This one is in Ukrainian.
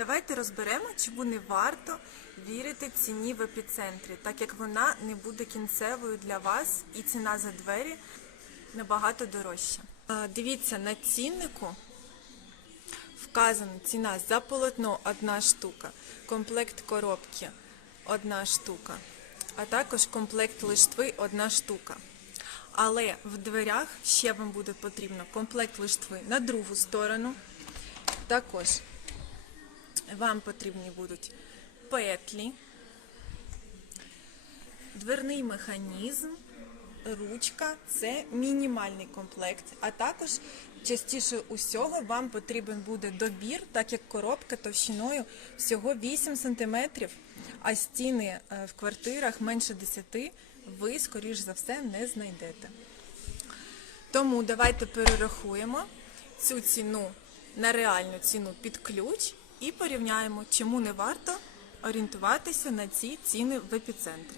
Давайте розберемо, чому не варто вірити ціні в епіцентрі, так як вона не буде кінцевою для вас і ціна за двері набагато дорожча. Дивіться, на ціннику вказана ціна за полотно одна штука, комплект коробки одна штука, а також комплект лиштви одна штука. Але в дверях ще вам буде потрібно комплект лиштви на другу сторону. Також вам потрібні будуть петлі, дверний механізм, ручка це мінімальний комплект. А також частіше усього вам потрібен буде добір, так як коробка товщиною всього 8 см, а стіни е, в квартирах менше 10 ви, скоріш за все, не знайдете. Тому давайте перерахуємо цю ціну на реальну ціну під ключ і порівняємо, чому не варто орієнтуватися на ці ціни в епіцентрі.